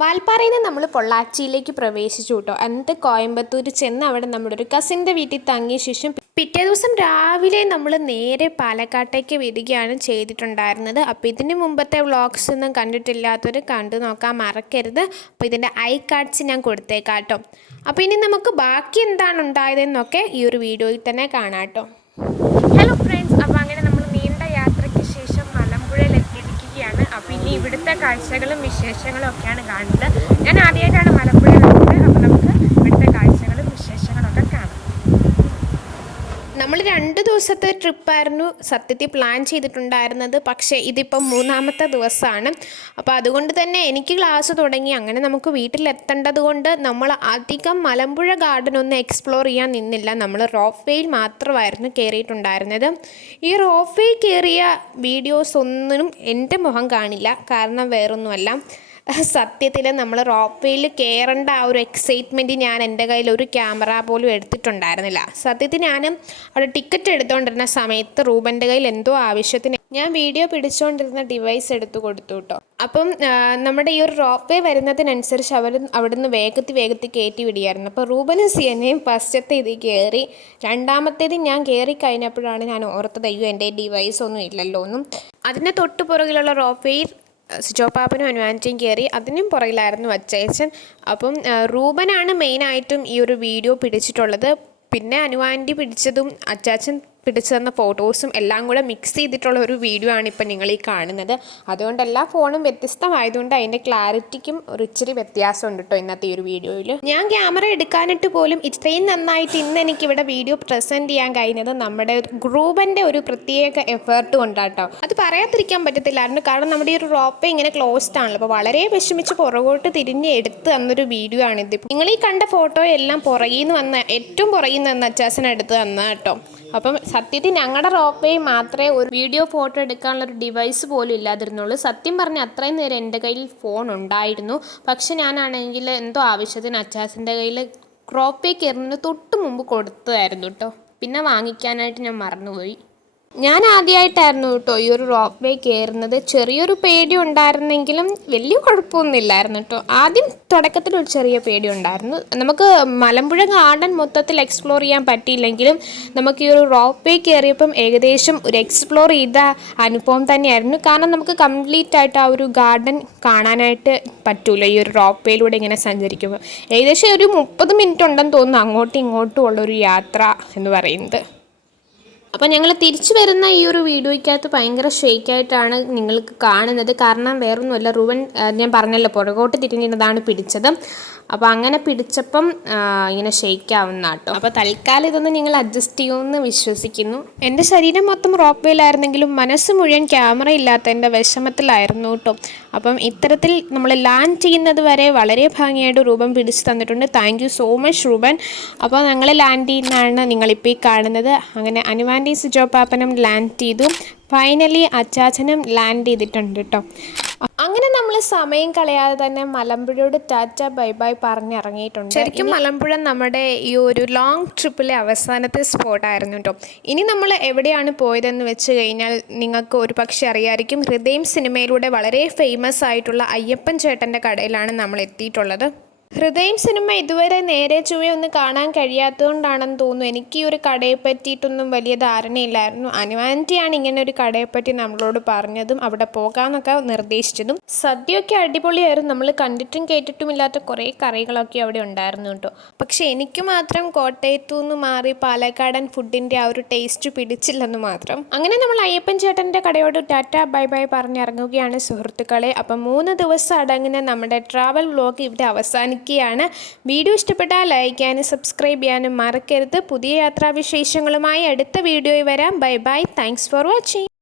വാൽപ്പാറയിൽ നിന്ന് നമ്മൾ പൊള്ളാച്ചിയിലേക്ക് പ്രവേശിച്ചു കേട്ടോ. എന്നിട്ട് കോയമ്പത്തൂർ ചെന്ന് അവിടെ നമ്മുടെ ഒരു കസിന്റെ വീട്ടിൽ തങ്ങിയ ശേഷം പിറ്റേ ദിവസം രാവിലെ നമ്മൾ നേരെ പാലക്കാട്ടേക്ക് വരികയാണ് ചെയ്തിട്ടുണ്ടായിരുന്നത്. അപ്പോൾ ഇതിന് മുമ്പത്തെ വ്ളോഗ്സ് ഒന്നും കണ്ടിട്ടില്ലാത്തവർ കണ്ടു നോക്കാൻ മറക്കരുത്. അപ്പോൾ ഇതിന്റെ ഐ കാർഡ്സ് ഞാൻ കൊടുത്തേക്കാം കേട്ടോ. അപ്പോൾ ഇനി നമുക്ക് ബാക്കി എന്താണ് ഉണ്ടായതെന്നൊക്കെ ഈ ഒരു വീഡിയോയിൽ തന്നെ കാണാം കേട്ടോ. ഹലോ ഫ്രണ്ട്സ് അപ്പോൾ അങ്ങനെ നമ്മൾ നീണ്ട യാത്രയ്ക്ക് ശേഷം മലമ്പുഴയിൽ എത്തിയിരിക്കുകയാണ് അപ്പോൾ ഇനി ഇവിടുത്തെ കാഴ്ചകളും വിശേഷങ്ങളും ഒക്കെയാണ് കാണുന്നത്. ഞാൻ ആദ്യമായിട്ടാണ് മലമ്പുഴ വരുന്നത് അപ്പോൾ നമുക്ക് ഇവിടുത്തെ കാഴ്ചകളും വിശേഷങ്ങളും ഒക്കെ കാണാം നമ്മൾ രണ്ട് ദിവസത്തെ ട്രിപ്പായിരുന്നു. സത്യത്തിൽ പ്ലാൻ ചെയ്തിട്ടുണ്ടായിരുന്നത്. പക്ഷേ ഇതിപ്പം മൂന്നാമത്തെ ദിവസമാണ്. അപ്പോൾ അതുകൊണ്ട് തന്നെ എനിക്ക് ക്ലാസ് തുടങ്ങി. അങ്ങനെ നമുക്ക് വീട്ടിലെത്തേണ്ടത് കൊണ്ട് നമ്മൾ അധികം മലമ്പുഴ ഗാർഡൻ ഒന്നും എക്സ്പ്ലോർ ചെയ്യാൻ നിന്നില്ല. നമ്മൾ റോപ്പ് വേയിൽ മാത്രമായിരുന്നു കയറിയിട്ടുണ്ടായിരുന്നത് ഈ റോപ്പ് വേ കയറിയ വീഡിയോസ് ഒന്നിനും എന്റെ മുഖം കാണില്ല. കാരണം വേറൊന്നുമല്ല. സത്യത്തിൽ നമ്മൾ റോപ്പയിൽ കയറേണ്ട ആ ഒരു എക്സൈറ്റ്മെന്റ് ഞാൻ എന്റെ കയ്യിൽ ഒരു ക്യാമറ പോലും എടുത്തിട്ടുണ്ടായിരുന്നില്ല. സത്യത്തിൽ ഞാൻ അവിടെ ടിക്കറ്റ് എടുത്തുകൊണ്ടിരുന്ന സമയത്ത് റൂബന്റെ കയ്യിൽ എന്തോ ആവശ്യത്തിന് ഞാൻ വീഡിയോ പിടിച്ചുകൊണ്ടിരുന്ന ഡിവൈസ് എടുത്തു കൊടുത്തു കേട്ടോ അപ്പം നമ്മുടെ ഈ ഒരു റോപ്പ് വേ വരുന്നതിനനുസരിച്ച് അവർ അവിടുന്ന് വേഗത്തിൽ വേഗത്തിൽ കയറ്റി വിടിയായിരുന്നു. അപ്പോൾ റൂബനും സിയനെയും ഫസ്റ്റത്തെ ഇത് കയറി രണ്ടാമത്തേത് ഞാൻ കയറി കഴിഞ്ഞപ്പോഴാണ് ഞാൻ ഓർത്തത് അയ്യോ എന്റെ ഡിവൈസ് ഒന്നും ഇല്ലല്ലോ ഒന്നും അതിന്റെ തൊട്ട് പുറകിലുള്ള റോപ്പ് വേയിൽ സിജോപ്പാപ്പനും അനുവാന്റിയും കയറി അതിനും പുറകിലായിരുന്നു അച്ചയച്ചൻ അപ്പം റൂബനാണ് മെയിനായിട്ടും ഈ ഒരു വീഡിയോ പിടിച്ചിട്ടുള്ളത്. പിന്നെ അനുവാന്റി പിടിച്ചതും അച്ചാച്ചൻ പിടിച്ചു തന്ന ഫോട്ടോസും എല്ലാം കൂടെ മിക്സ് ചെയ്തിട്ടുള്ള ഒരു വീഡിയോ ആണ് ഇപ്പം നിങ്ങൾ ഈ കാണുന്നത്. അതുകൊണ്ട് എല്ലാ ഫോണും വ്യത്യസ്തമായതുകൊണ്ട് അതിന്റെ ക്ലാരിറ്റിക്കും ഒരു ഇച്ചിരി വ്യത്യാസമുണ്ട് കേട്ടോ ഇന്നത്തെ ഈ ഒരു വീഡിയോയിൽ ഞാൻ ക്യാമറ എടുക്കാനിട്ട് പോലും ഇത്രയും നന്നായിട്ട് ഇന്ന് എനിക്കിവിടെ വീഡിയോ പ്രസന്റ് ചെയ്യാൻ കഴിഞ്ഞത് നമ്മുടെ ഗ്രൂപ്പിന്റെ ഒരു പ്രത്യേക എഫേർട്ട് കൊണ്ടാട്ടോ അത് പറയാതിരിക്കാൻ പറ്റത്തില്ലായിരുന്നു കാരണം നമ്മുടെ ഈ ഒരു റോപ്പ് ഇങ്ങനെ ക്ലോസ്ഡ് ആണല്ലോ. അപ്പോൾ വളരെ വിഷമിച്ച് പുറകോട്ട് തിരിഞ്ഞ് എടുത്ത് തന്നൊരു വീഡിയോ ആണിത്. നിങ്ങൾ ഈ കണ്ട ഫോട്ടോ എല്ലാം പുറകിൽ നിന്ന് വന്ന ഏറ്റവും പുറകിൽ നിന്ന് അച്ചാച്ചൻ എടുത്ത് തന്ന കേട്ടോ. അപ്പം സത്യത്തിൽ ഞങ്ങളുടെ റോപ്പേ മാത്രമേ ഒരു വീഡിയോ ഫോട്ടോ എടുക്കാനുള്ള ഒരു ഡിവൈസ് പോലും ഇല്ലാതിരുന്നുള്ളൂ. സത്യം പറഞ്ഞ അത്രയും നേരം എന്റെ കയ്യിൽ ഫോൺ ഉണ്ടായിരുന്നു. പക്ഷെ ഞാനാണെങ്കിൽ എന്തോ ആവശ്യത്തിന് അച്ചാസിന്റെ കയ്യിൽ ക്രോപ്പേ കയറുന്നതിന് തൊട്ട് മുമ്പ് കൊടുത്തതായിരുന്നു കേട്ടോ. പിന്നെ വാങ്ങിക്കാനായിട്ട് ഞാൻ മറന്നുപോയി. ഞാൻ ആദ്യമായിട്ടായിരുന്നു കേട്ടോ ഈ ഒരു റോപ്പ് വേ കയറുന്നത് ചെറിയൊരു പേടി ഉണ്ടായിരുന്നെങ്കിലും വലിയ കുഴപ്പമൊന്നുമില്ലായിരുന്നു കേട്ടോ. ആദ്യം തുടക്കത്തിൽ ഒരു ചെറിയ പേടി ഉണ്ടായിരുന്നു. നമുക്ക് മലമ്പുഴ ഗാർഡൻ മൊത്തത്തിൽ എക്സ്പ്ലോർ ചെയ്യാൻ പറ്റിയില്ലെങ്കിലും നമുക്ക് ഈ ഒരു റോപ്പ് വേ കയറിയപ്പം ഏകദേശം ഒരു എക്സ്പ്ലോർ ചെയ്ത അനുഭവം തന്നെയായിരുന്നു. കാരണം നമുക്ക് കംപ്ലീറ്റ് ആയിട്ട് ആ ഒരു ഗാർഡൻ കാണാനായിട്ട് പറ്റൂല ഈ ഒരു റോപ്പ് വേയിലൂടെ ഇങ്ങനെ സഞ്ചരിക്കുമ്പോൾ. ഏകദേശം ഒരു മുപ്പത് മിനിറ്റ് ഉണ്ടെന്ന് തോന്നുന്നു അങ്ങോട്ടും ഇങ്ങോട്ടും ഉള്ളൊരു യാത്ര എന്ന് പറയുന്നത്. അപ്പോൾ ഞങ്ങൾ തിരിച്ചു വരുന്ന ഈ ഒരു വീഡിയോയ്ക്കകത്ത് ഭയങ്കര ഷേക്കായിട്ടാണ് നിങ്ങൾക്ക് കാണുന്നത്. കാരണം വേറൊന്നുമല്ല റുവൻ ഞാൻ പറഞ്ഞല്ലോ പുറകോട്ട് തിരിഞ്ഞിരുന്നതാണ് പിടിച്ചത്. അപ്പോൾ അങ്ങനെ പിടിച്ചപ്പം ഇങ്ങനെ ഷേക്ക് ആവുന്ന കേട്ടോ. അപ്പോൾ തൽക്കാലം ഇതൊന്ന് നിങ്ങൾ അഡ്ജസ്റ്റ് ചെയ്യുമെന്ന് വിശ്വസിക്കുന്നു. എന്റെ ശരീരം മൊത്തം റോപ്പ് വെയിലായിരുന്നെങ്കിലും മനസ്സ് മുഴുവൻ ക്യാമറ ഇല്ലാത്തതിന്റെ വിഷമത്തിലായിരുന്നു കേട്ടോ. അപ്പം ഇത്തരത്തിൽ നമ്മൾ ലാൻഡ് ചെയ്യുന്നത് വരെ വളരെ ഭംഗിയായിട്ട് രൂപം പിടിച്ചു തന്നിട്ടുണ്ട്. Thank you so much Rupan അപ്പോൾ ഞങ്ങൾ ലാൻഡ് ചെയ്യുന്നതാണ് നിങ്ങളിപ്പോൾ ഈ കാണുന്നത്. അങ്ങനെ അനുവാൻഡീസ് ജോപ്പാപ്പനും പാപ്പനും ലാൻഡ് ചെയ്തു. ഫൈനലി അച്ചാച്ചനും ലാൻഡ് ചെയ്തിട്ടുണ്ട് കേട്ടോ. അങ്ങനെ നമ്മൾ സമയം കളയാതെ തന്നെ മലമ്പുഴയോട് ടാറ്റ ബൈ ബൈ പറഞ്ഞിറങ്ങിയിട്ടുണ്ട്. ശരിക്കും മലമ്പുഴ നമ്മുടെ ഈ ഒരു ലോങ് ട്രിപ്പിലെ അവസാനത്തെ സ്പോട്ടായിരുന്നു കേട്ടോ ഇനി നമ്മൾ എവിടെയാണ് പോയതെന്ന് വെച്ച് കഴിഞ്ഞാൽ നിങ്ങൾക്ക് ഒരു പക്ഷേ അറിയാമായിരിക്കും ഹൃദയം സിനിമയിലൂടെ വളരെ ഫേമസ് ആയിട്ടുള്ള അയ്യപ്പൻ ചേട്ടന്റെ കടയിലാണ് നമ്മൾ എത്തിയിട്ടുള്ളത്. ഹൃദയം സിനിമ ഇതുവരെ നേരെ ചുവയൊന്നും കാണാൻ കഴിയാത്തതുകൊണ്ടാണെന്ന് തോന്നുന്നു. എനിക്ക് ഈ ഒരു കടയെ പറ്റിയിട്ടൊന്നും വലിയ ധാരണയില്ലായിരുന്നു. അനുവാന്റിയാണ് ഇങ്ങനെ ഒരു കടയെ പറ്റി നമ്മളോട് പറഞ്ഞതും അവിടെ പോകാമെന്നൊക്കെ നിർദ്ദേശിച്ചതും. സദ്യയൊക്കെ അടിപൊളിയായിരുന്നു. നമ്മൾ കണ്ടിട്ടും കേട്ടിട്ടും ഇല്ലാത്ത കുറേ കറികളൊക്കെ അവിടെ ഉണ്ടായിരുന്നു കേട്ടോ. പക്ഷെ എനിക്ക് മാത്രം കോട്ടയത്തു നിന്ന് മാറി പാലക്കാടൻ ഫുഡിന്റെ ആ ഒരു ടേസ്റ്റ് പിടിച്ചില്ലെന്ന് മാത്രം. അങ്ങനെ നമ്മൾ അയ്യപ്പൻ ചേട്ടന്റെ കടയോട് ടാറ്റ ബൈ ബൈ പറഞ്ഞിറങ്ങുകയാണ് സുഹൃത്തുക്കളെ. അപ്പം മൂന്ന് ദിവസം അടങ്ങുന്ന നമ്മുടെ ട്രാവൽ വ്ലോഗ് ഇവിടെ അവസാനിക്കുകയാണ് വീഡിയോ ഇഷ്ടപ്പെട്ടാൽ ലൈക്ക് ചെയ്യാനും സബ്സ്ക്രൈബ് ചെയ്യാനും മറക്കരുത്. പുതിയ യാത്രാവിശേഷങ്ങളുമായി അടുത്ത വീഡിയോയിൽ വരാം. Bye bye thanks for watching